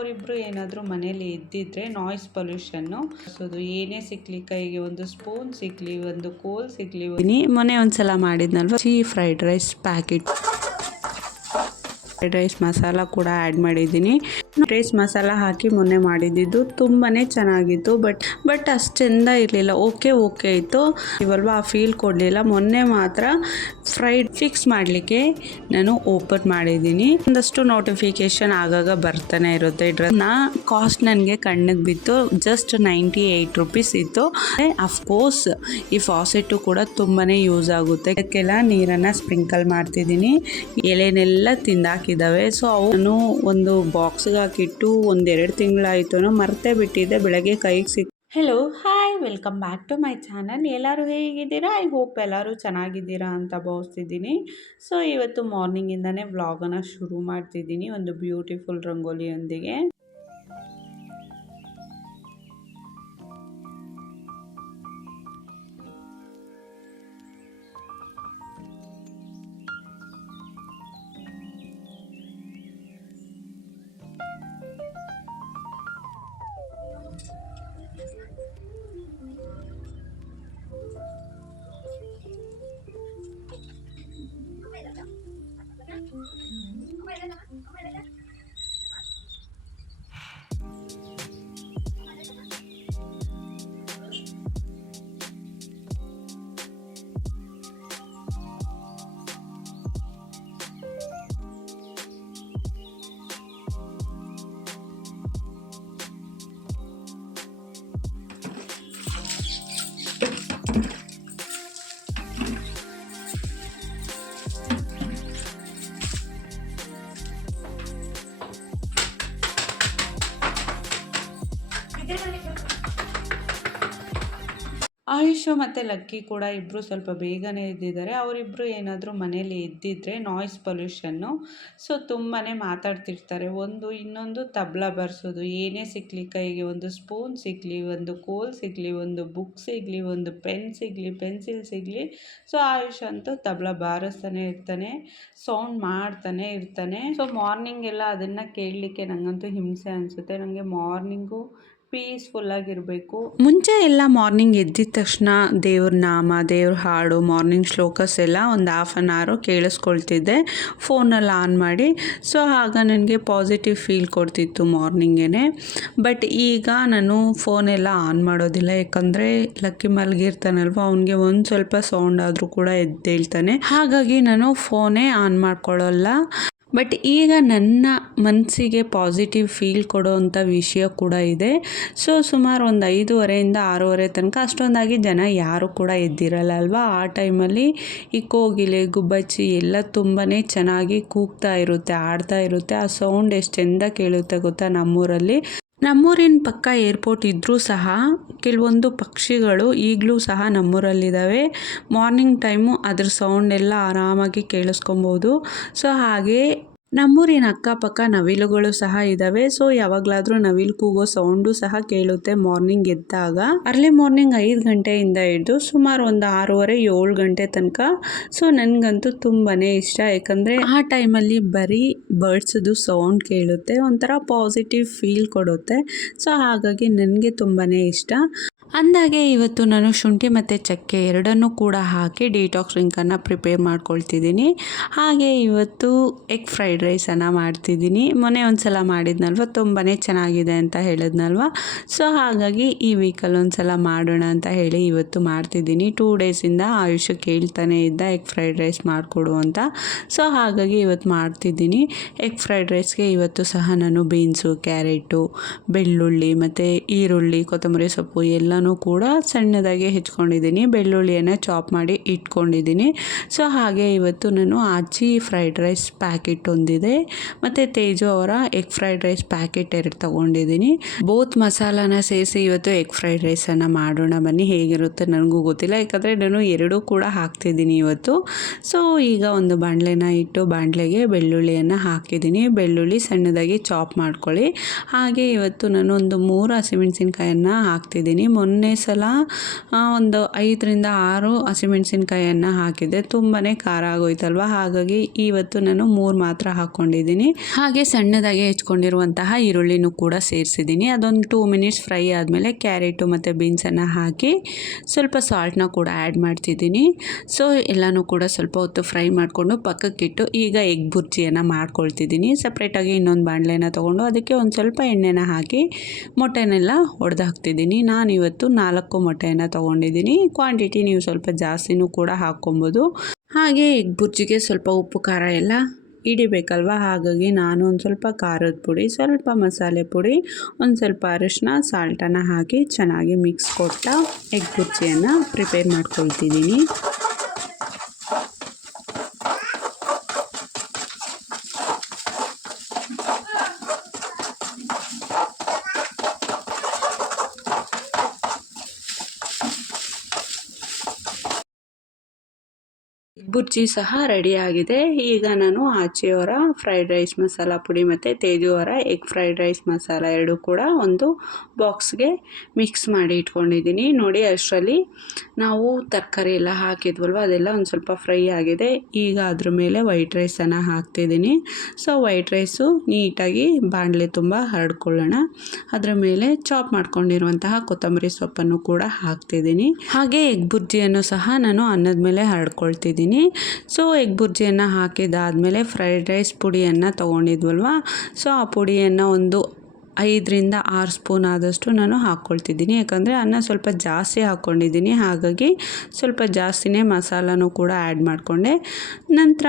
ಅವರಿಬ್ರು ಏನಾದರೂ ಮನೇಲಿ ಇದ್ದಿದ್ರೆ ನಾಯ್ಸ್ ಪೊಲ್ಯೂಷನ್ನು ಸೊ ಏನೇ ಸಿಕ್ಕಲಿ ಕೈಗೆ ಒಂದು ಸ್ಪೂನ್ ಸಿಕ್ಲಿ ಒಂದು ಕೋಲ್ ಸಿಕ್ಲಿ ಮೊನ್ನೆ ಒಂದ್ಸಲ ಮಾಡಿದ್ನಲ್ವ? ಚೀ fried rice packet fried rice masala ಕೂಡ ಆ್ಯಡ್ ಮಾಡಿದ್ದೀನಿ. ರೈಸ್ ಮಸಾಲ ಹಾಕಿ ಮೊನ್ನೆ ಮಾಡಿದ್ದು ತುಂಬಾ ಚೆನ್ನಾಗಿತ್ತು ಬಟ್ ಬಟ್ ಅಷ್ಟು ಚೆಂದ ಇರಲಿಲ್ಲ. ಓಕೆ ಓಕೆ ಇತ್ತು. ಇವಲ್ವಾ ಆ ಫೀಲ್ ಕೊಡಲಿಲ್ಲ. ಮೊನ್ನೆ ಮಾತ್ರ ಫ್ರೈಡ್ ಫಿಕ್ಸ್ ಮಾಡಲಿಕ್ಕೆ ನಾನು ಓಪನ್ ಮಾಡಿದ್ದೀನಿ. ಒಂದಷ್ಟು ನೋಟಿಫಿಕೇಶನ್ ಆಗಾಗ ಬರ್ತಾನೆ ಇರುತ್ತೆ ಡ್ರೆಸ್ನ ಕಾಸ್ಟ್ ನನಗೆ ಕಣ್ಣಿಗೆ ಬಿತ್ತು. ಜಸ್ಟ್ ನೈಂಟಿ ಏಯ್ಟ್ ರುಪೀಸ್ ಇತ್ತು ಅಫ್ಕೋರ್ಸ್ ಈ ಫಾಸೆಟ್ಟು ಕೂಡ ತುಂಬಾ ಯೂಸ್ ಆಗುತ್ತೆ. ಅದಕ್ಕೆಲ್ಲ ನೀರನ್ನು ಸ್ಪ್ರಿಂಕಲ್ ಮಾಡ್ತಿದ್ದೀನಿ. ಎಲೆನೆಲ್ಲ ತಿಂದಾಕಿದ್ದಾವೆ. ಸೊ ಅವನು ಒಂದು ಬಾಕ್ಸ್ಗೆ ಹಾಕಿಟ್ಟು ಒಂದೆರಡು ತಿಂಗಳಾಯಿತು ಮರ್ತೇ ಬಿಟ್ಟಿದ್ದೆ, ಬೆಳಗ್ಗೆ ಕೈಗೆ ಸಿಕ್. Hello hi welcome back to my channel ಎಲ್ಲರೂ ಹೇಗಿದ್ದೀರಾ? ಐ ಹೋಪ್ ಎಲ್ಲರೂ ಚೆನ್ನಾಗಿದ್ದೀರಾ ಅಂತ ಭಾವಿಸ್ತಿದ್ದೀನಿ. ಸೊ ಇವತ್ತು ಮಾರ್ನಿಂಗಿಂದನೇ ವ್ಲಾಗನ್ನು ಶುರು ಮಾಡ್ತಿದ್ದೀನಿ, ಒಂದು ಬ್ಯೂಟಿಫುಲ್ ರಂಗೋಲಿಯೊಂದಿಗೆ. ಆಯುಷು ಮತ್ತು ಲಕ್ಕಿ ಕೂಡ ಇಬ್ಬರು ಸ್ವಲ್ಪ ಬೇಗನೆ ಎದ್ದಿದ್ದಾರೆ ಅವರಿಬ್ಬರು ಏನಾದರೂ ಮನೇಲಿ ಎದ್ದಿದ್ರೆ ನಾಯ್ಸ್ ಪೊಲ್ಯೂಷನ್ನು ಸೊ ತುಂಬಾ ಮಾತಾಡ್ತಿರ್ತಾರೆ. ಒಂದು, ಇನ್ನೊಂದು ತಬ್ಲ ಬರ್ಸೋದು. ಏನೇ ಸಿಗಲಿ ಕೈಗೆ ಒಂದು ಸ್ಪೂನ್ ಸಿಗಲಿ ಒಂದು ಕೋಲ್ ಸಿಗಲಿ ಒಂದು ಬುಕ್ ಸಿಗಲಿ ಒಂದು ಪೆನ್ ಸಿಗಲಿ ಪೆನ್ಸಿಲ್ ಸಿಗಲಿ ಸೊ ಆಯುಷ್ ಅಂತೂ ತಬ್ಲ ಬಾರಿಸ್ತಾನೆ ಇರ್ತಾನೆ ಸೌಂಡ್ ಮಾಡ್ತಾನೆ ಇರ್ತಾನೆ. ಸೊ ಮಾರ್ನಿಂಗ್ ಎಲ್ಲ ಅದನ್ನು ಕೇಳಲಿಕ್ಕೆ ನನಗಂತೂ ಹಿಂಸೆ ಅನಿಸುತ್ತೆ. ನನಗೆ ಮಾರ್ನಿಂಗು ಪೀಸ್ಫುಲ್ಲಾಗಿರಬೇಕು ಮುಂಚೆ ಎಲ್ಲ ಮಾರ್ನಿಂಗ್ ಎದ್ದಿದ ತಕ್ಷಣ ದೇವ್ರ ನಾಮ, ದೇವ್ರ ಹಾಡು ಮಾರ್ನಿಂಗ್ ಶ್ಲೋಕಸ್ ಎಲ್ಲ ಒಂದು ಹಾಫ್ ಆನ್ ಅವರು ಕೇಳಿಸ್ಕೊಳ್ತಿದ್ದೆ. ಫೋನಲ್ಲಿ ಆನ್ ಮಾಡಿ. ಸೊ ಆಗ ನನಗೆ ಪಾಸಿಟಿವ್ ಫೀಲ್ ಕೊಡ್ತಿತ್ತು ಮಾರ್ನಿಂಗೇ ಬಟ್ ಈಗ ನಾನು ಫೋನೆಲ್ಲ ಆನ್ ಮಾಡೋದಿಲ್ಲ. ಯಾಕಂದರೆ ಲಕ್ಕಿ ಮಲಗಿರ್ತಾನಲ್ವ, ಅವನಿಗೆ ಒಂದು ಸ್ವಲ್ಪ ಸೌಂಡ್ ಆದರೂ ಕೂಡ ಎದ್ದೇಳ್ತಾನೆ. ಹಾಗಾಗಿ ನಾನು ಫೋನೇ ಆನ್ ಮಾಡ್ಕೊಳ್ಳಲ್ಲ. ಬಟ್ ಈಗ ನನ್ನ ಮನಸ್ಸಿಗೆ ಪಾಸಿಟಿವ್ ಫೀಲ್ ಕೊಡೋವಂಥ ವಿಷಯ ಕೂಡ ಇದೆ. ಸೊ ಸುಮಾರು ಒಂದು ಐದೂವರೆಯಿಂದ ಆರೂವರೆ ತನಕ ಅಷ್ಟೊಂದಾಗಿ ಜನ ಯಾರು ಕೂಡ ಎದ್ದಿರಲ್ಲ ಅಲ್ವಾ? ಆ ಟೈಮಲ್ಲಿ ಈ ಕೋಗಿಲೆ, ಗುಬ್ಬಚ್ಚಿ ಎಲ್ಲ ತುಂಬಾ ಚೆನ್ನಾಗಿ ಕೂಗ್ತಾ ಇರುತ್ತೆ, ಆಡ್ತಾ ಇರುತ್ತೆ. ಆ ಸೌಂಡ್ ಎಷ್ಟು ಚೆಂದ ಕೇಳುತ್ತೆ ಗೊತ್ತಾ ನಮ್ಮೂರಲ್ಲಿ? ನಮ್ಮೂರಿನ ಪಕ್ಕ ಏರ್ಪೋರ್ಟ್ ಇದ್ದರೂ ಸಹ ಕೆಲವೊಂದು ಪಕ್ಷಿಗಳು ಈಗಲೂ ಸಹ ನಮ್ಮೂರಲ್ಲಿದ್ದಾವೆ. ಮಾರ್ನಿಂಗ್ ಟೈಮು ಅದ್ರ ಸೌಂಡೆಲ್ಲ ಆರಾಮಾಗಿ ಕೇಳಿಸ್ಕೊಬೋದು. ಸೊ ಹಾಗೆ ನಮ್ಮೂರಿನ ಅಕ್ಕಪಕ್ಕ ನವಿಲುಗಳು ಸಹ ಇದ್ದಾವೆ ಸೊ, ಯಾವಾಗಲಾದರೂ ನವಿಲು ಕೂಗೋ ಸೌಂಡು ಸಹ ಕೇಳುತ್ತೆ ಮಾರ್ನಿಂಗ್ ಎದ್ದಾಗ. ಅರ್ಲಿ ಮಾರ್ನಿಂಗ್ ಐದು ಗಂಟೆಯಿಂದ ಹಿಡಿದು ಸುಮಾರು ಒಂದು ಆರೂವರೆ, ಏಳು ಗಂಟೆ ತನಕ. ಸೊ, ನನಗಂತೂ ತುಂಬಾ ಇಷ್ಟ. ಯಾಕಂದರೆ ಆ ಟೈಮಲ್ಲಿ ಬರೀ ಬರ್ಡ್ಸದು ಸೌಂಡ್ ಕೇಳುತ್ತೆ. ಒಂಥರ ಪಾಸಿಟಿವ್ ಫೀಲ್ ಕೊಡುತ್ತೆ. ಸೊ, ಹಾಗಾಗಿ ನನಗೆ ತುಂಬಾ ಇಷ್ಟ. ಅಂದಾಗೆ ಇವತ್ತು ನಾನು ಶುಂಠಿ ಮತ್ತು ಚಕ್ಕೆ ಎರಡನ್ನೂ ಕೂಡ ಹಾಕಿ ಡಿಟಾಕ್ಸ್ ಡ್ರಿಂಕನ್ನು ಪ್ರಿಪೇರ್ ಮಾಡ್ಕೊಳ್ತಿದ್ದೀನಿ. ಹಾಗೆ ಇವತ್ತು ಎಗ್ ಫ್ರೈಡ್ ರೈಸನ್ನು ಮಾಡ್ತಿದ್ದೀನಿ. ಮೊನ್ನೆ ಒಂದು ಸಲ ಮಾಡಿದ್ನಲ್ವ? ತುಂಬಾ ಚೆನ್ನಾಗಿದೆ ಅಂತ ಹೇಳಿದ್ನಲ್ವ? ಸೊ ಹಾಗಾಗಿ ಈ ವೀಕಲ್ಲಿ ಒಂದು ಸಲ ಮಾಡೋಣ ಅಂತ ಹೇಳಿ ಇವತ್ತು ಮಾಡ್ತಿದ್ದೀನಿ. ಟೂ ಡೇಸಿಂದ ಆಯುಷ್ ಕೇಳ್ತಾನೆ ಇದ್ದ ಎಗ್ ಫ್ರೈಡ್ ರೈಸ್ ಮಾಡಿಕೊಡು ಅಂತ. ಸೊ ಹಾಗಾಗಿ ಇವತ್ತು ಮಾಡ್ತಿದ್ದೀನಿ. ಎಗ್ ಫ್ರೈಡ್ ರೈಸ್ಗೆ ಇವತ್ತು ಸಹ ನಾನು ಬೀನ್ಸು ಕ್ಯಾರೆಟು ಬೆಳ್ಳುಳ್ಳಿ ಮತ್ತು ಈರುಳ್ಳಿ, ಕೊತ್ತಂಬರಿ ಸೊಪ್ಪು ಎಲ್ಲ ಕೂಡ ಸಣ್ಣದಾಗಿ ಹೆಚ್ಕೊಂಡಿದ್ದೀನಿ. ಬೆಳ್ಳುಳ್ಳಿಯನ್ನು ಚಾಪ್ ಮಾಡಿ ಇಟ್ಕೊಂಡಿದ್ದೀನಿ. ಸೊ, ಹಾಗೆ ಇವತ್ತು ನಾನು ಆಚಿ ಫ್ರೈಡ್ ರೈಸ್ ಪ್ಯಾಕೆಟ್ ಒಂದಿದೆ. ಮತ್ತು ತೇಜು ಅವರ ಎಗ್ ಫ್ರೈಡ್ ರೈಸ್ ಪ್ಯಾಕೆಟ್ ಎರಡು ತೊಗೊಂಡಿದ್ದೀನಿ. ಬೋತ್ ಮಸಾಲಾನ ಸೇರಿಸಿ ಇವತ್ತು ಎಗ್ ಫ್ರೈಡ್ ರೈಸನ್ನು ಮಾಡೋಣ. ಬನ್ನಿ, ಹೇಗಿರುತ್ತೆ ನನಗೂ ಗೊತ್ತಿಲ್ಲ. ಯಾಕಂದರೆ ನಾನು ಎರಡೂ ಕೂಡ ಹಾಕ್ತಿದ್ದೀನಿ ಇವತ್ತು. ಸೊ, ಈಗ ಒಂದು ಬಾಣಲೆನ ಇಟ್ಟು ಬಾಣಲೆಗೆ ಬೆಳ್ಳುಳ್ಳಿಯನ್ನು ಹಾಕಿದ್ದೀನಿ. ಬೆಳ್ಳುಳ್ಳಿ ಸಣ್ಣದಾಗಿ ಚಾಪ್ ಮಾಡ್ಕೊಳ್ಳಿ. ಹಾಗೆ ಇವತ್ತು ನಾನು ಒಂದು ಮೂರು ಹಸಿಮೆಣಸಿನ್ಕಾಯನ್ನು ಹಾಕ್ತಿದ್ದೀನಿ. ಮೊನ್ನೆ ಸಲ ಒಂದು ಐದರಿಂದ ಆರು ಹಸಿಮೆಣಸಿನ್ಕಾಯನ್ನು ಹಾಕಿದ್ದೆ. ತುಂಬಾ ಖಾರ ಆಗೋಯ್ತಲ್ವ? ಹಾಗಾಗಿ ಇವತ್ತು ನಾನು ಮೂರು ಮಾತ್ರ ಹಾಕ್ಕೊಂಡಿದ್ದೀನಿ ಹಾಗೆ ಸಣ್ಣದಾಗಿ ಹೆಚ್ಕೊಂಡಿರುವಂತಹ ಈರುಳ್ಳಿನೂ ಕೂಡ ಸೇರಿಸಿದ್ದೀನಿ. ಅದೊಂದು ಟೂ ಮಿನಿಟ್ಸ್ ಫ್ರೈ ಆದಮೇಲೆ ಕ್ಯಾರೆಟು ಮತ್ತು ಬೀನ್ಸನ್ನು ಹಾಕಿ ಸ್ವಲ್ಪ ಸಾಲ್ಟ್ನ ಕೂಡ ಆ್ಯಡ್ ಮಾಡ್ತಿದ್ದೀನಿ. ಸೊ ಎಲ್ಲನೂ ಕೂಡ ಸ್ವಲ್ಪ ಹೊತ್ತು ಫ್ರೈ ಮಾಡಿಕೊಂಡು ಪಕ್ಕಕ್ಕಿಟ್ಟು ಈಗ ಎಗ್ ಬುರ್ಜಿಯನ್ನು ಮಾಡ್ಕೊಳ್ತಿದ್ದೀನಿ. ಸಪ್ರೇಟಾಗಿ ಇನ್ನೊಂದು ಬಾಣಲೆನ ತೊಗೊಂಡು ಅದಕ್ಕೆ ಒಂದು ಸ್ವಲ್ಪ ಎಣ್ಣೆನ ಹಾಕಿ ಮೊಟ್ಟೆನೆಲ್ಲ ಒಡೆದು ಹಾಕ್ತಿದ್ದೀನಿ. ನಾನು ಇವತ್ತು ನಾಲ್ಕು ಮೊಟ್ಟೆಯನ್ನು ತೊಗೊಂಡಿದ್ದೀನಿ. ಕ್ವಾಂಟಿಟಿ ನೀವು ಸ್ವಲ್ಪ ಜಾಸ್ತಿನೂ ಕೂಡ ಹಾಕ್ಕೊಬೋದು. ಹಾಗೆ ಎಗ್ ಬುರ್ಜಿಗೆ ಸ್ವಲ್ಪ ಉಪ್ಪು, ಖಾರ ಎಲ್ಲ ಹಿಡಿಬೇಕಲ್ವ? ಹಾಗಾಗಿ ನಾನು ಒಂದು ಸ್ವಲ್ಪ ಖಾರದ ಪುಡಿ, ಸ್ವಲ್ಪ ಮಸಾಲೆ ಪುಡಿ, ಒಂದು ಸ್ವಲ್ಪ ಅರಿಶಿನ ಸಾಲ್ಟನ್ನು ಹಾಕಿ ಚೆನ್ನಾಗಿ ಮಿಕ್ಸ್ ಕೊಟ್ಟ ಎಗ್ ಬುರ್ಜಿಯನ್ನು ಪ್ರಿಪೇರ್ ಮಾಡ್ಕೊಳ್ತಿದ್ದೀನಿ. ಬುರ್ಜಿ ಸಹ ರೆಡಿಯಾಗಿದೆ ಈಗ ನಾನು ಆಚೆಯವರ ಫ್ರೈಡ್ ರೈಸ್ ಮಸಾಲ ಪುಡಿ ಮತ್ತು ತೇಜುವರ ಎಗ್ ಫ್ರೈಡ್ ರೈಸ್ ಮಸಾಲ ಎರಡು ಕೂಡ ಒಂದು ಬಾಕ್ಸ್ಗೆ ಮಿಕ್ಸ್ ಮಾಡಿ ಇಟ್ಕೊಂಡಿದ್ದೀನಿ. ನೋಡಿ ಅಷ್ಟರಲ್ಲಿ ನಾವು ತರಕಾರಿ ಎಲ್ಲ ಹಾಕಿದ್ವಲ್ವ? ಅದೆಲ್ಲ ಒಂದು ಸ್ವಲ್ಪ ಫ್ರೈ ಆಗಿದೆ. ಈಗ ಅದ್ರ ಮೇಲೆ ವೈಟ್ ರೈಸನ್ನು ಹಾಕ್ತಿದ್ದೀನಿ. ಸೊ ವೈಟ್ ರೈಸು ನೀಟಾಗಿ ಬಾಣಲೆ ತುಂಬ ಹರಡ್ಕೊಳ್ಳೋಣ. ಅದರ ಮೇಲೆ ಚಾಪ್ ಮಾಡ್ಕೊಂಡಿರುವಂತಹ ಕೊತ್ತಂಬರಿ ಸೊಪ್ಪನ್ನು ಕೂಡ ಹಾಕ್ತಿದ್ದೀನಿ. ಹಾಗೆ ಎಗ್ ಬುರ್ಜಿಯನ್ನು ಸಹ ನಾನು ಅನ್ನದ ಮೇಲೆ ಹರಡ್ಕೊಳ್ತಿದ್ದೀನಿ. ಸೊ ಎಗ್ ಬುರ್ಜಿಯನ್ನು ಹಾಕಿದಾದಮೇಲೆ ಫ್ರೈಡ್ ರೈಸ್ ಪುಡಿಯನ್ನು ತೊಗೊಂಡಿದ್ವಲ್ವ? ಸೊ ಆ ಪುಡಿಯನ್ನು ಒಂದು ಐದರಿಂದ ಆರು ಸ್ಪೂನ್ ಆದಷ್ಟು ನಾನು ಹಾಕ್ಕೊಳ್ತಿದ್ದೀನಿ. ಯಾಕಂದರೆ ಅನ್ನ ಸ್ವಲ್ಪ ಜಾಸ್ತಿ ಹಾಕ್ಕೊಂಡಿದ್ದೀನಿ. ಹಾಗಾಗಿ ಸ್ವಲ್ಪ ಜಾಸ್ತಿನೇ ಮಸಾಲನೂ ಕೂಡ ಆ್ಯಡ್ ಮಾಡಿಕೊಂಡೆ. ನಂತರ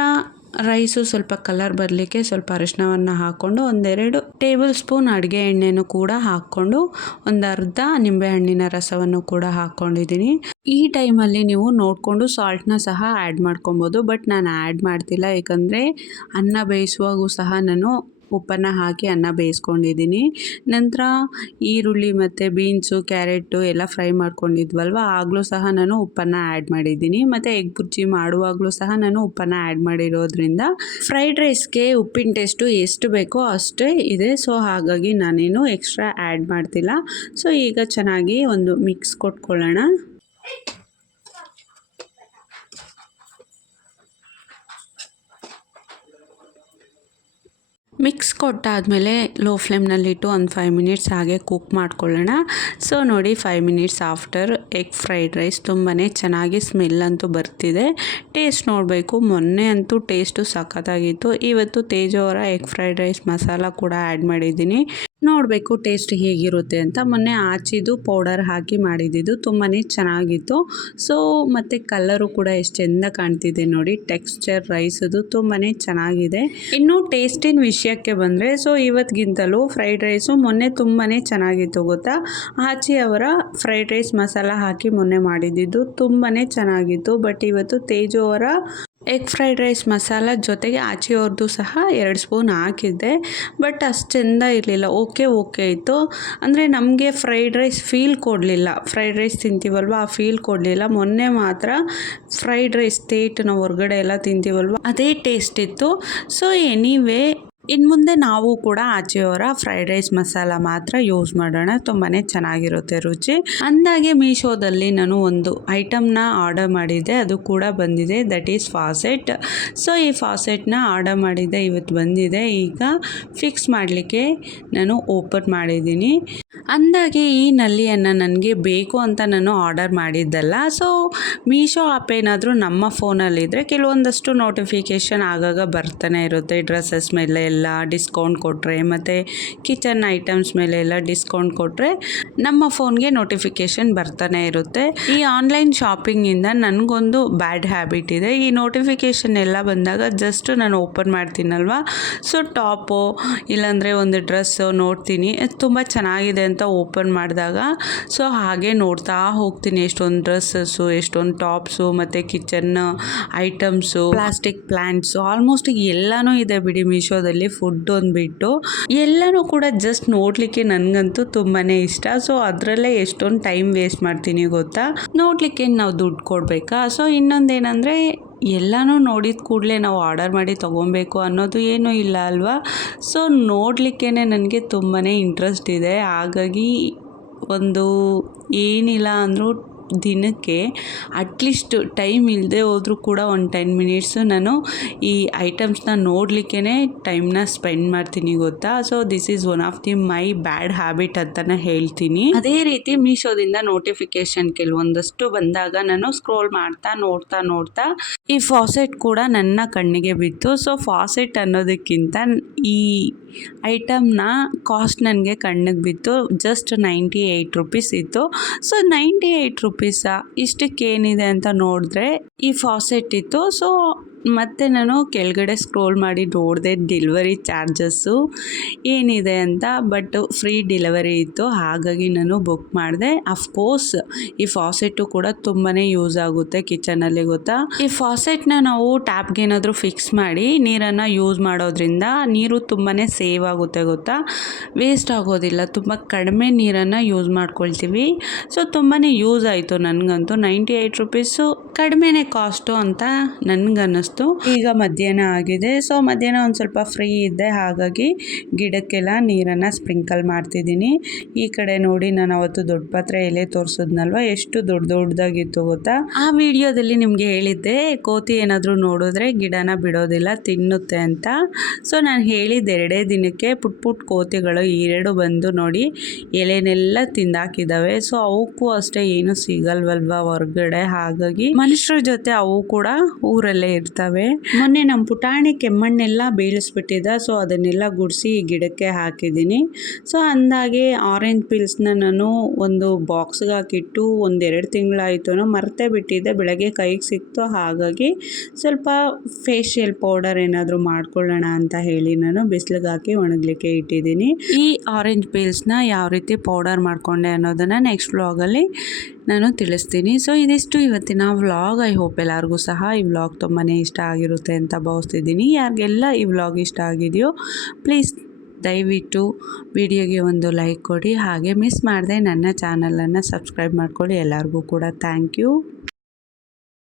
ರೈಸು ಸ್ವಲ್ಪ ಕಲರ್ ಬರಲಿಕ್ಕೆ ಸ್ವಲ್ಪ ಅರಿಶಿನವನ್ನು ಹಾಕ್ಕೊಂಡು ಒಂದೆರಡು ಟೇಬಲ್ ಸ್ಪೂನ್ ಅಡುಗೆ ಎಣ್ಣೆನೂ ಕೂಡ ಹಾಕ್ಕೊಂಡು ಒಂದು ಅರ್ಧ ನಿಂಬೆಹಣ್ಣಿನ ರಸವನ್ನು ಕೂಡ ಹಾಕ್ಕೊಂಡಿದ್ದೀನಿ. ಈ ಟೈಮಲ್ಲಿ ನೀವು ನೋಡಿಕೊಂಡು ಸಾಲ್ಟ್ನ ಸಹ ಆ್ಯಡ್ ಮಾಡ್ಕೊಬೋದು, ಬಟ್ ನಾನು ಆ್ಯಡ್ ಮಾಡ್ತಿಲ್ಲ. ಯಾಕಂದರೆ ಅನ್ನ ಬೇಯಿಸುವಾಗೂ ಸಹ ನಾನು ಉಪ್ಪನ್ನು ಹಾಕಿ ಅನ್ನ ಬೇಯಿಸ್ಕೊಂಡಿದ್ದೀನಿ. ನಂತರ ಈರುಳ್ಳಿ ಮತ್ತು ಬೀನ್ಸು, ಕ್ಯಾರೆಟು ಎಲ್ಲ ಫ್ರೈ ಮಾಡ್ಕೊಂಡಿದ್ವಲ್ವ? ಆಗಲೂ ಸಹ ನಾನು ಉಪ್ಪನ್ನು ಆ್ಯಡ್ ಮಾಡಿದ್ದೀನಿ. ಮತ್ತು ಎಗ್ ಬುರ್ಜಿ ಮಾಡುವಾಗಲೂ ಸಹ ನಾನು ಉಪ್ಪನ್ನು ಆ್ಯಡ್ ಮಾಡಿರೋದ್ರಿಂದ ಫ್ರೈಡ್ ರೈಸ್ಗೆ ಉಪ್ಪಿನ ಟೇಸ್ಟು ಎಷ್ಟು ಬೇಕೋ ಅಷ್ಟೇ ಇದೆ. ಸೊ, ಹಾಗಾಗಿ ನಾನೇನು ಎಕ್ಸ್ಟ್ರಾ ಆ್ಯಡ್ ಮಾಡ್ತಿಲ್ಲ. ಸೊ, ಈಗ ಚೆನ್ನಾಗಿ ಒಂದು ಮಿಕ್ಸ್ ಕೊಟ್ಕೊಳ್ಳೋಣ. ಮಿಕ್ಸ್ ಕೊಟ್ಟಾದಮೇಲೆ ಲೋ ಫ್ಲೇಮ್ನಲ್ಲಿಟ್ಟು ಒಂದು ಫೈವ್ ಮಿನಿಟ್ಸ್ ಹಾಗೆ ಕುಕ್ ಮಾಡ್ಕೊಳ್ಳೋಣ. ಸೊ ನೋಡಿ five minutes after egg fried rice ತುಂಬಾ ಚೆನ್ನಾಗಿ ಸ್ಮೆಲ್ ಅಂತೂ ಬರ್ತಿದೆ. ಟೇಸ್ಟ್ ನೋಡಬೇಕು. ಮೊನ್ನೆ ಅಂತೂ ಟೇಸ್ಟು ಸಖತ್ತಾಗಿತ್ತು. ಇವತ್ತು ತೇಜವರ ಎಗ್ ಫ್ರೈಡ್ ರೈಸ್ ಮಸಾಲ ಕೂಡ ಆ್ಯಡ್ ಮಾಡಿದ್ದೀನಿ. ನೋಡಬೇಕು ಟೇಸ್ಟ್ ಹೇಗಿರುತ್ತೆ ಅಂತ. ಮೊನ್ನೆ ಆಚಿದು ಪೌಡರ್ ಹಾಕಿ ಮಾಡಿದ್ದಿದ್ದು ತುಂಬಾ ಚೆನ್ನಾಗಿತ್ತು. ಸೊ ಮತ್ತು ಕಲರು ಕೂಡ ಎಷ್ಟು ಚೆಂದ ಕಾಣ್ತಿದೆ ನೋಡಿ. ಟೆಕ್ಸ್ಚರ್ ರೈಸದು ತುಂಬಾ ಚೆನ್ನಾಗಿದೆ. ಇನ್ನು ಟೇಸ್ಟಿನ ವಿಷಯಕ್ಕೆ ಬಂದರೆ ಸೊ ಇವತ್ತಿಗಿಂತಲೂ ಫ್ರೈಡ್ ರೈಸು ಮೊನ್ನೆ ತುಂಬಾ ಚೆನ್ನಾಗಿತ್ತು ಗೊತ್ತಾ? ಆಚಿ ಅವರ ಫ್ರೈಡ್ ರೈಸ್ ಮಸಾಲ ಹಾಕಿ ಮೊನ್ನೆ ಮಾಡಿದ್ದಿದ್ದು ತುಂಬಾ ಚೆನ್ನಾಗಿತ್ತು. ಬಟ್ ಇವತ್ತು ತೇಜು ಅವರ ಎಗ್ ಫ್ರೈಡ್ ರೈಸ್ ಮಸಾಲ ಜೊತೆಗೆ ಆಚೆಯವ್ರದ್ದು ಸಹ ಎರಡು ಸ್ಪೂನ್ ಹಾಕಿದ್ದೆ. ಬಟ್ ಅಷ್ಟು ಚೆಂದ ಇರಲಿಲ್ಲ. ಓಕೆ ಓಕೆ ಇತ್ತು. ಅಂದರೆ ನಮಗೆ ಫ್ರೈಡ್ ರೈಸ್ ಫೀಲ್ ಕೊಡಲಿಲ್ಲ. ಫ್ರೈಡ್ ರೈಸ್ ತಿಂತೀವಲ್ವ? ಆ ಫೀಲ್ ಕೊಡಲಿಲ್ಲ. ಮೊನ್ನೆ ಮಾತ್ರ ಫ್ರೈಡ್ ರೈಸ್ ತೇಟ್ ನಾವು ಹೊರಗಡೆ ಎಲ್ಲ ತಿಂತೀವಲ್ವ? ಅದೇ ಟೇಸ್ಟ್ ಇತ್ತು. ಸೊ ಎನಿವೇ ಇನ್ನು ಮುಂದೆ ನಾವು ಕೂಡ ಆಚೆಯವರ ಫ್ರೈಡ್ ರೈಸ್ ಮಸಾಲ ಮಾತ್ರ ಯೂಸ್ ಮಾಡೋಣ. ತುಂಬಾ ಚೆನ್ನಾಗಿರುತ್ತೆ ರುಚಿ. ಅಂದಾಗೆ ಮೀಶೋದಲ್ಲಿ ನಾನು ಒಂದು ಐಟಮ್ನ ಆರ್ಡರ್ ಮಾಡಿದ್ದೆ. ಅದು ಕೂಡ ಬಂದಿದೆ. ದಟ್ ಈಸ್ ಫಾಸೆಟ್ ಸೊ ಈ ಫಾಸೆಟ್ನ ಆರ್ಡರ್ ಮಾಡಿದ್ದೆ. ಇವತ್ತು ಬಂದಿದೆ. ಈಗ ಫಿಕ್ಸ್ ಮಾಡಲಿಕ್ಕೆ ನಾನು ಓಪನ್ ಮಾಡಿದ್ದೀನಿ. ಅಂದಾಗೆ ಈ ನಲ್ಲಿಯನ್ನು ನನಗೆ ಬೇಕು ಅಂತ ನಾನು ಆರ್ಡರ್ ಮಾಡಿದ್ದಲ್ಲ. ಸೊ ಮೀಶೋ ಆ್ಯಪ್ ಏನಾದರೂ ನಮ್ಮ ಫೋನಲ್ಲಿದ್ದರೆ ಕೆಲವೊಂದಷ್ಟು ನೋಟಿಫಿಕೇಷನ್ ಆಗಾಗ ಬರ್ತಾನೆ ಇರುತ್ತೆ. ಡ್ರೆಸ್ಸಸ್ ಮೇಲೆ ಎಲ್ಲ ಡಿಸ್ಕೌಂಟ್ ಕೊಟ್ಟರೆ ಮತ್ತು ಕಿಚನ್ ಐಟಮ್ಸ್ ಮೇಲೆ ಎಲ್ಲ ಡಿಸ್ಕೌಂಟ್ ಕೊಟ್ಟರೆ ನಮ್ಮ ಫೋನ್ಗೆ ನೋಟಿಫಿಕೇಷನ್ ಬರ್ತಾನೆ ಇರುತ್ತೆ. ಈ ಆನ್ಲೈನ್ ಶಾಪಿಂಗಿಂದ ನನಗೊಂದು ಬ್ಯಾಡ್ ಹ್ಯಾಬಿಟ್ ಇದೆ. ಈ ನೋಟಿಫಿಕೇಷನ್ ಎಲ್ಲ ಬಂದಾಗ ಜಸ್ಟ್ ನಾನು ಓಪನ್ ಮಾಡ್ತೀನಲ್ವ? ಸೊ ಟಾಪು, ಇಲ್ಲಾಂದರೆ ಒಂದು ಡ್ರೆಸ್ಸು ನೋಡ್ತೀನಿ. ತುಂಬ ಚೆನ್ನಾಗಿದೆ ಅಂತ ಓಪನ್ ಮಾಡಿದಾಗ. ಸೊ ಹಾಗೆ ನೋಡ್ತಾ ಹೋಗ್ತೀನಿ. ಎಷ್ಟೊಂದು ಡ್ರೆಸ್ಸಸ್ಸು, ಎಷ್ಟೊಂದು ಟಾಪ್ಸು, ಮತ್ತು kitchen items, plastic plants almost ಎಲ್ಲನೂ ಇದೆ ಬಿಡಿ ಮೀಶೋದಲ್ಲಿ. ಫುಡ್ ಒಂದು ಬಿಟ್ಟು ಎಲ್ಲನೂ ಕೂಡ ಜಸ್ಟ್ ನೋಡಲಿಕ್ಕೆ ನನಗಂತೂ ತುಂಬಾ ಇಷ್ಟ. ಸೊ ಅದರಲ್ಲೇ ಎಷ್ಟೊಂದು ಟೈಮ್ ವೇಸ್ಟ್ ಮಾಡ್ತೀನಿ ಗೊತ್ತಾ? ನೋಡ್ಲಿಕ್ಕೆ ನಾವು ದುಡ್ಡು ಕೊಡಬೇಕಾ? ಸೊ ಇನ್ನೊಂದೇನೆಂದರೆ ಎಲ್ಲನೂ ನೋಡಿದ ಕೂಡಲೇ ನಾವು ಆರ್ಡರ್ ಮಾಡಿ ತೊಗೊಬೇಕು ಅನ್ನೋದು ಏನೂ ಇಲ್ಲ ಅಲ್ವಾ? ಸೊ ನೋಡಲಿಕ್ಕೇ ನನಗೆ ತುಂಬಾ ಇಂಟ್ರೆಸ್ಟ್ ಇದೆ. ಹಾಗಾಗಿ ಒಂದು ಏನಿಲ್ಲ ಅಂದರೂ ದಿನಕ್ಕೆ ಅಟ್ಲೀಸ್ಟ್ ಟೈಮ್ ಇಲ್ಲದೆ ಹೋದರೂ ಕೂಡ ಒಂದು ಟೆನ್ ಮಿನಿಟ್ಸು ನಾನು ಈ ಐಟಮ್ಸ್ನ ನೋಡಲಿಕ್ಕೇ ಟೈಮ್ನ ಸ್ಪೆಂಡ್ ಮಾಡ್ತೀನಿ, ಗೊತ್ತಾ? So this is one of the my bad habit ಅಂತಲೇ ಹೇಳ್ತೀನಿ. ಅದೇ ರೀತಿ ಮೀಶೋದಿಂದ ನೋಟಿಫಿಕೇಶನ್ ಕೆಲವೊಂದಷ್ಟು ಬಂದಾಗ ನಾನು ಸ್ಕ್ರೋಲ್ ಮಾಡ್ತಾ, ನೋಡ್ತಾ ನೋಡ್ತಾ ಈ ಫಾಸೆಟ್ ಕೂಡ ನನ್ನ ಕಣ್ಣಿಗೆ ಬಿತ್ತು. ಸೊ ಫಾಸೆಟ್ ಅನ್ನೋದಕ್ಕಿಂತ ಈ ಐಟಮ್ನ ಕಾಸ್ಟ್ ನನಗೆ ಕಣ್ಣಿಗೆ ಬಿತ್ತು. ಜಸ್ಟ್ ನೈಂಟಿ ಏಯ್ಟ್ ರುಪೀಸ್ ಇತ್ತು. ಸೊ ನೈಂಟಿ ಏಯ್ಟ್ ರುಪೀಸಾ ಇಷ್ಟಕ್ಕೇನಿದೆ ಅಂತ ನೋಡಿದ್ರೆ ಈ ಫಾಸೆಟ್ ಇತ್ತು. ಸೊ ಮತ್ತೆ ನಾನು ಕೆಳಗಡೆ ಸ್ಕ್ರೋಲ್ ಮಾಡಿ ನೋಡಿದೆ ಡೆಲಿವರಿ ಚಾರ್ಜಸ್ಸು ಏನಿದೆ ಅಂತ ಬಟ್ ಫ್ರೀ ಡೆಲಿವರಿ ಇತ್ತು. ಹಾಗಾಗಿ ನಾನು ಬುಕ್ ಮಾಡಿದೆ. ಅಫ್ಕೋರ್ಸ್ ಈ ಫಾಸೆಟ್ಟು ಕೂಡ ತುಂಬಾ ಯೂಸ್ ಆಗುತ್ತೆ ಕಿಚನಲ್ಲಿ ಗೊತ್ತಾ? ಈ ಫಾಸೆಟ್ನ ನಾವು ಟ್ಯಾಪ್ಗೆ ಏನಾದರೂ ಫಿಕ್ಸ್ ಮಾಡಿ ನೀರನ್ನು ಯೂಸ್ ಮಾಡೋದ್ರಿಂದ ನೀರು ತುಂಬಾ ಸೇವ್ ಆಗುತ್ತೆ ಗೊತ್ತಾ? ವೇಸ್ಟ್ ಆಗೋದಿಲ್ಲ. ತುಂಬ ಕಡಿಮೆ ನೀರನ್ನು ಯೂಸ್ ಮಾಡ್ಕೊಳ್ತೀವಿ. ಸೊ ತುಂಬಾ ಯೂಸ್ ಆಯಿತು ನನಗಂತೂ. ನೈಂಟಿ ಏಯ್ಟ್ ರುಪೀಸು ಕಡಿಮೆನೇ ಕಾಸ್ಟು ಅಂತ ನನಗನ್ನಿಸ್ತು. ಈಗ ಮಧ್ಯಾಹ್ನ ಆಗಿದೆ. ಸೊ ಮಧ್ಯಾಹ್ನ ಒಂದು ಸ್ವಲ್ಪ ಫ್ರೀ ಇದ್ದೆ. ಹಾಗಾಗಿ ಗಿಡಕ್ಕೆಲ್ಲ ನೀರನ್ನು ಸ್ಪ್ರಿಂಕಲ್ ಮಾಡ್ತಿದ್ದೀನಿ. ಈ ಕಡೆ ನೋಡಿ ನಾನು ಅವತ್ತು ದೊಡ್ಡ ಪಾತ್ರೆ ಎಲೆ ತೋರಿಸಿದ್ನಲ್ವ? ಎಷ್ಟು ದೊಡ್ಡ ದೊಡ್ಡದಾಗಿತ್ತು ಗೊತ್ತಾ? ಆ ವಿಡಿಯೋದಲ್ಲಿ ನಿಮಗೆ ಹೇಳಿದ್ದೆ, ಕೋತಿ ಏನಾದರೂ ನೋಡಿದ್ರೆ ಗಿಡನ ಬಿಡೋದಿಲ್ಲ, ತಿನ್ನುತ್ತೆ ಅಂತ. ಸೊ ನಾನು ಹೇಳಿದ ಎರಡೇ ದಿನಕ್ಕೆ ಪುಟ್ ಪುಟ್ ಕೋತಿಗಳು ಎರಡು ಬಂದು ನೋಡಿ ಎಲೆನೆಲ್ಲ ತಿಂದಾಕಿದ್ದಾವೆ ಸೊ ಅವಕ್ಕೂ ಅಷ್ಟೇ ಏನು ಸಿಗಲ್ವಲ್ವಾ ಹೊರಗಡೆ? ಹಾಗಾಗಿ ಮನುಷ್ಯರ ಜೊತೆ ಅವು ಕೂಡ ಊರಲ್ಲೇ ಇರ್ತವೆ. ಮೊನ್ನೆ ನಮ್ಮ ಪುಟಾಣಿ ಕೆಮ್ಮಣ್ಣೆಲ್ಲ ಬೀಳಿಸ್ಬಿಟ್ಟಿದ್ದ ಸೊ ಅದನ್ನೆಲ್ಲ ಗುಡಿಸಿ ಗಿಡಕ್ಕೆ ಹಾಕಿದ್ದೀನಿ. ಸೊ ಅಂದಾಗೆ ಆರೆಂಜ್ ಪೀಲ್ಸ್ನ ನಾನು ಒಂದು ಬಾಕ್ಸ್ಗೆ ಹಾಕಿಟ್ಟು ಒಂದೆರಡು ತಿಂಗಳಾಯಿತು ಮರ್ತೇ ಬಿಟ್ಟಿದ್ದೆ ಬೆಳಗ್ಗೆ ಕೈಗೆ ಸಿಕ್ತು ಹಾಗಾಗಿ ಸ್ವಲ್ಪ ಫೇಶಿಯಲ್ ಪೌಡರ್ ಏನಾದರೂ ಮಾಡ್ಕೊಳ್ಳೋಣ ಅಂತ ಹೇಳಿ ನಾನು ಬಿಸಿಲಿಗೆ ಹಾಕಿ ಒಣಗಲಿಕ್ಕೆ ಇಟ್ಟಿದ್ದೀನಿ. ಈ ಆರೆಂಜ್ ಪೀಲ್ಸ್ನ ಯಾವ ರೀತಿ ಪೌಡರ್ ಮಾಡಿಕೊಂಡೆ ಅನ್ನೋದನ್ನು ನೆಕ್ಸ್ಟ್ ವ್ಲಾಗಲ್ಲಿ ನಾನು ತಿಳಿಸ್ತೀನಿ. ಸೊ ಇದಿಷ್ಟು ಇವತ್ತಿನ ವ್ಲಾಗ್ ಐ ಹೋಪ್ ಎಲ್ಲರಿಗೂ ಸಹ ಈ ವ್ಲಾಗ್ ತುಂಬಾ ಇಷ್ಟ ಆಗಿರುತ್ತೆ ಅಂತ ಭಾವಿಸ್ತಿದ್ದೀನಿ. ಯಾರಿಗೆಲ್ಲ ಈ ವ್ಲಾಗ್ ಇಷ್ಟ ಆಗಿದೆಯೋ ಪ್ಲೀಸ್ ದಯವಿಟ್ಟು ವಿಡಿಯೋಗೆ ಒಂದು ಲೈಕ್ ಕೊಡಿ. ಹಾಗೆ ಮಿಸ್ ಮಾಡದೆ ನನ್ನ ಚಾನಲನ್ನು ಸಬ್ಸ್ಕ್ರೈಬ್ ಮಾಡ್ಕೊಳ್ಳಿ. ಎಲ್ಲರಿಗೂ ಕೂಡ ಥ್ಯಾಂಕ್ ಯು.